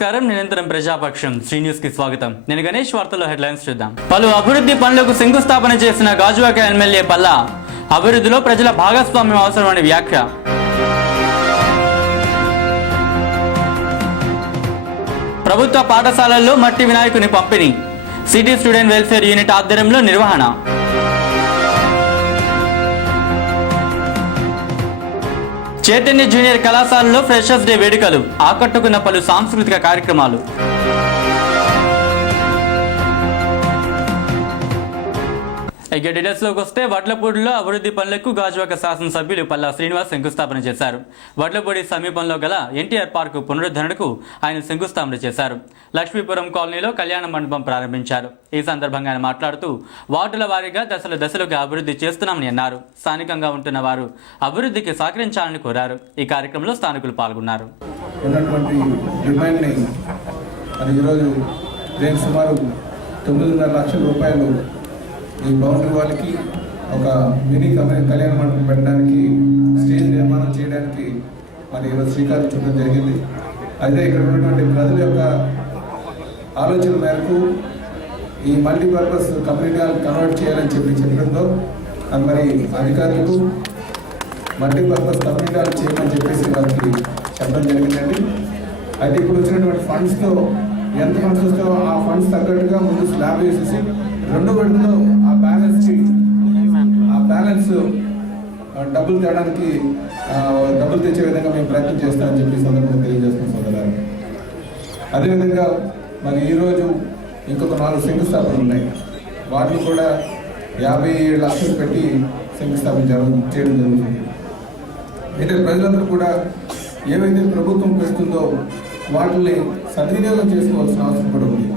నమస్కారం. నిరంతరం ప్రజాపక్షం శ్రీ న్యూస్ కి స్వాగతం. నేను గణేష్. వార్తల్లో హెడ్లైన్స్ చూద్దాం. పలు అభివృద్ధి పనులకు శంకుస్థాపన చేసిన గాజువాక ఎమ్మెల్యే పల్లా. అభివృద్ధిలో ప్రజల భాగస్వామ్యం అవసరమని వ్యాఖ్య. ప్రభుత్వ పాఠశాలల్లో మట్టి వినాయకుని పంపిణీ. సిటీ స్టూడెంట్ వెల్ఫేర్ యూనిట్ ఆధ్వర్యంలో నిర్వహణ. చైతన్య జూనియర్ కళాశాలలో ఫ్రెషర్స్ డే వేడుకలు. ఆకట్టుకున్న పలు సాంస్కృతిక కార్యక్రమాలు. డీటెయిల్స్లోకి వస్తే వడ్లపూడిలో అభివృద్ధి పనులకు గాజువాక శాసనసభ్యులు పల్లా శ్రీనివాస్ శంకుస్థాపన చేశారు. వడ్లపూడి సమీపంలో గల ఎన్టీఆర్ పార్కు పునరుద్ధరణకు ఆయన శంకుస్థాపన చేశారు. లక్ష్మీపురం కాలనీలో కళ్యాణ మండపం ప్రారంభించారు. ఈ సందర్భంగా ఆయన మాట్లాడుతూ వార్డుల వారీగా దశలుగా అభివృద్ధి చేస్తున్నామని అన్నారు. స్థానికంగా ఉంటున్న వారు అభివృద్ధికి సహకరించాలని కోరారు. ఈ కార్యక్రమంలో స్థానికులు పాల్గొన్నారు. సుమారు 9.5 లక్షల రూపాయలు ఈ బౌండరీ వాళ్ళకి ఒక మినీ కళ్యాణ మండపం పెట్టడానికి, స్టేజ్ నిర్మాణం చేయడానికి మరి ఈరోజు శ్రీకారం చుట్టడం జరిగింది. అయితే ఇక్కడ ఉన్నటువంటి ప్రజల యొక్క ఆలోచన మేరకు ఈ మల్టీపర్పస్ కమ్యూనిటీ హాల్ కన్వర్ట్ చేయాలని చెప్పడంతో మరి అధికారులకు మల్టీపర్పస్ కమ్యూనిటీ హాల్ చేయమని చెప్పేసి వారికి చెప్పడం జరిగిందండి. అయితే ఇప్పుడు వచ్చినటువంటి ఫండ్స్తో ఎంత ఫండ్స్ వస్తాయో ఆ ఫండ్స్ తగ్గట్టుగా ముందు స్లాబ్ వేసేసి రెండో విడతలో ఆ బ్యాలెన్స్ డబ్బులు తేయడానికి డబ్బులు తెచ్చే విధంగా మేము ప్రయత్నం చేస్తామని చెప్పి సందర్భంగా తెలియజేస్తున్నాం సోదరులారా. అదేవిధంగా మరి ఈరోజు ఇంకొక 4 శంకుస్థాపనలు ఉన్నాయి. వాటిని కూడా 57 లక్షలు పెట్టి శంకుస్థాపన చేయడం జరుగుతుంది. అయితే ప్రజలందరూ కూడా ఏవైతే ప్రభుత్వం పెడుతుందో వాటిని సద్వినియోగం చేసుకోవాల్సిన అవసరం కూడా ఉంది.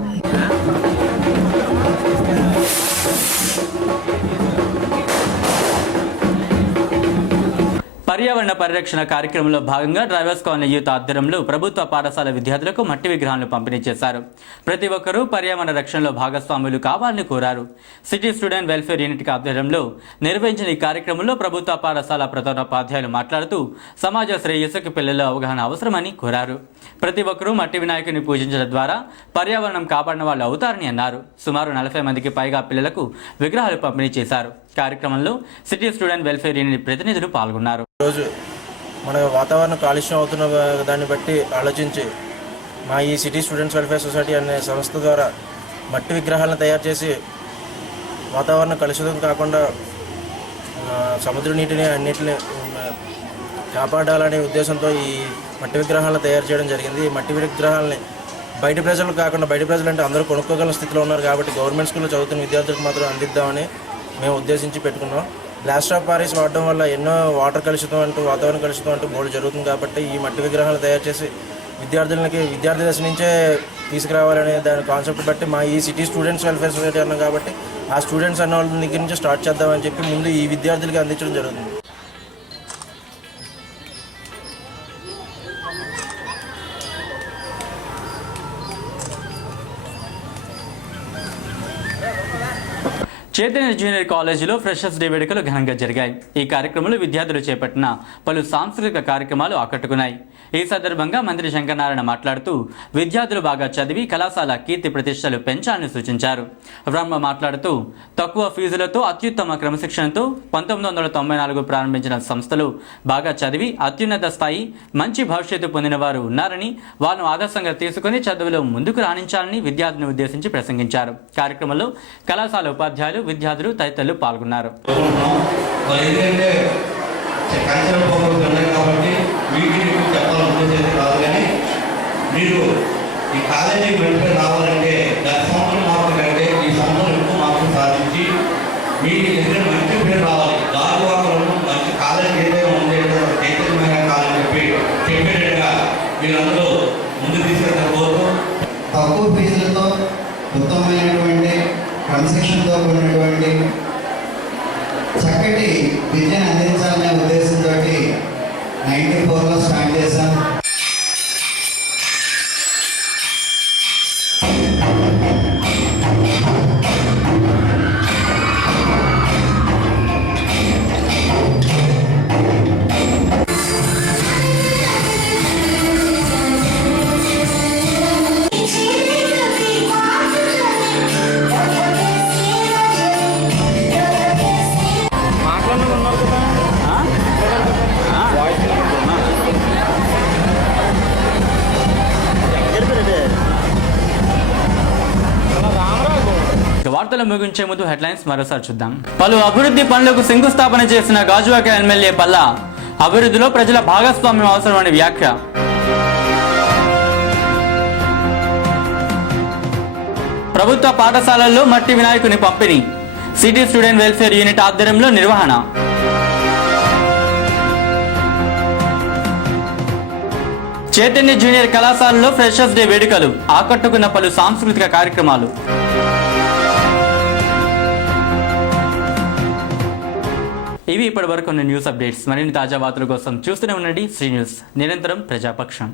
పర్యావరణ పరిరక్షణ కార్యక్రమంలో భాగంగా డ్రైవర్స్ కాలనీ యూత్ ఆధ్వర్యంలో ప్రభుత్వ పాఠశాల విద్యార్థులకు మట్టి విగ్రహాలను పంపిణీ చేశారు. ప్రతి ఒక్కరూ పర్యావరణ రక్షణలో భాగస్వాములు కావాలని కోరారు. సిటీ స్టూడెంట్ వెల్ఫేర్ యూనిట్ ఆధ్వర్యంలో నిర్వహించిన ఈ కార్యక్రమంలో ప్రభుత్వ పాఠశాల ప్రధానోపాధ్యాయులు మాట్లాడుతూ సమాజ శ్రేయస్సుకు పిల్లల్లో అవగాహన అవసరమని కోరారు. ప్రతి ఒక్కరూ మట్టి వినాయకుని పూజించడం ద్వారా పర్యావరణం కాపాడిన వాళ్ళు అవుతారని అన్నారు. సుమారు 40 మందికి పైగా పిల్లలకు విగ్రహాలు పంపిణీ చేశారు. కార్యక్రమంలో సిటీ స్టూడెంట్ వెల్ఫేర్ యూనిట్ ప్రతినిధులు పాల్గొన్నారు. రోజు మన వాతావరణం కాలుష్యం అవుతున్న దాన్ని బట్టి ఆలోచించి మా ఈ సిటీ స్టూడెంట్స్ వెల్ఫేర్ సొసైటీ అనే సంస్థ ద్వారా మట్టి విగ్రహాలను తయారు చేసి వాతావరణం కలుషితం కాకుండా సముద్ర నీటిని అన్నిటిని కాపాడాలనే ఉద్దేశంతో ఈ మట్టి విగ్రహాలను తయారు చేయడం జరిగింది. ఈ మట్టి విగ్రహాలని బయట ప్రజలు కాకుండా, బయట ప్రజలు అంటే అందరూ కొనుక్కోగల స్థితిలో ఉన్నారు కాబట్టి గవర్నమెంట్ స్కూల్లో చదువుతున్న విద్యార్థులకు మాత్రం అందిద్దామని మేము ఉద్దేశించి పెట్టుకున్నాం. ప్లాస్టర్ ఆఫ్ పారిస్ వాడడం వల్ల ఎన్నో వాటర్ కలుషితం అంటూ, వాతావరణ కలుషితం అంటూ బోర్డు జరుగుతుంది కాబట్టి ఈ మట్టి విగ్రహాలు తయారు చేసి విద్యార్థి దశ నుంచే తీసుకురావాలనే దాని కాన్సెప్ట్ బట్టి మా ఈ సిటీ స్టూడెంట్స్ వెల్ఫేర్ సొసైటీ అన్నాం కాబట్టి ఆ స్టూడెంట్స్ అన్న వాళ్ళ దగ్గర నుంచి స్టార్ట్ చేద్దామని చెప్పి ముందు ఈ విద్యార్థులకి అందించడం జరుగుతుంది. చైతన్య జూనియర్ కాలేజీలో ఫ్రెషర్స్ డే వేడుకలు ఘనంగా జరిగాయి. ఈ కార్యక్రమంలో విద్యార్థులు చేపట్టిన పలు సాంస్కృతిక కార్యక్రమాలు ఆకట్టుకున్నాయి. ఈ సందర్భంగా మంత్రి శంకరనారాయణ మాట్లాడుతూ విద్యార్థులు బాగా చదివి కళాశాల కీర్తి ప్రతిష్టలు పెంచాలని సూచించారు. బ్రహ్మ మాట్లాడుతూ తక్కువ ఫీజులతో అత్యుత్తమ క్రమశిక్షణతో 1994 ప్రారంభించిన సంస్థలు బాగా చదివి అత్యున్నత స్థాయి, మంచి భవిష్యత్తు పొందిన వారు ఉన్నారని, వారిని ఆదర్శంగా తీసుకుని చదువులో ముందుకు రాణించాలని విద్యార్థులను ఉద్దేశించి ప్రసంగించారు. కార్యక్రమంలో కళాశాల ఉపాధ్యాయులు, విద్యార్థులు తదితరులు పాల్గొన్నారు. మీరు ఈ కాలేజీకి వెళ్తే రావాలంటే గత సంవత్సరం మార్కులు కంటే ఈ సంవత్సరం ఎక్కువ మార్కులు సాధించి మీ దగ్గర మంచి పేరు రావాలి. గాజువాకలో మంచి కాలేజీ ఏదైనా ఉండేదో చైతన్యమైన కాలేజీ చెప్పేటట్టుగా మీరు అందులో ముందు తీసుకెళ్ళడం కోరుతూ తక్కువ ఫీజులతో ఉత్తమమైనటువంటి క్రమశిక్షణతో ఉన్నటువంటి చక్కటి విద్యను అందించాలనే ఉద్దేశంతో 94లో స్టార్ట్ చేశాం. వార్తలు ముగించే ముందు హెడ్లైన్స్ మరోసారి చూద్దాం. పలు అభివృద్ధి పనులకు శంకుస్థాపన చేసిన గాజువాక ఎమ్మెల్యే పల్లా. అభివృద్ధిలో ప్రజల భాగస్వామ్యం అవసరమని వ్యాఖ్య. ప్రభుత్వ పాఠశాలల్లో మట్టి వినాయకుని పంపిణీ. సిటీ స్టూడెంట్ వెల్ఫేర్ యూనిట్ ఆధ్వర్యంలో నిర్వహణ. చైతన్య జూనియర్ కళాశాలలో ఫ్రెషర్స్ డే వేడుకలు. ఆకట్టుకున్న పలు సాంస్కృతిక కార్యక్రమాలు. ఇవి ఇప్పటి వరకు ఉన్న న్యూస్ అప్డేట్స్. మరిన్ని తాజా వార్తల కోసం చూస్తూనే ఉండండి శ్రీ న్యూస్, నిరంతరం ప్రజాపక్షం.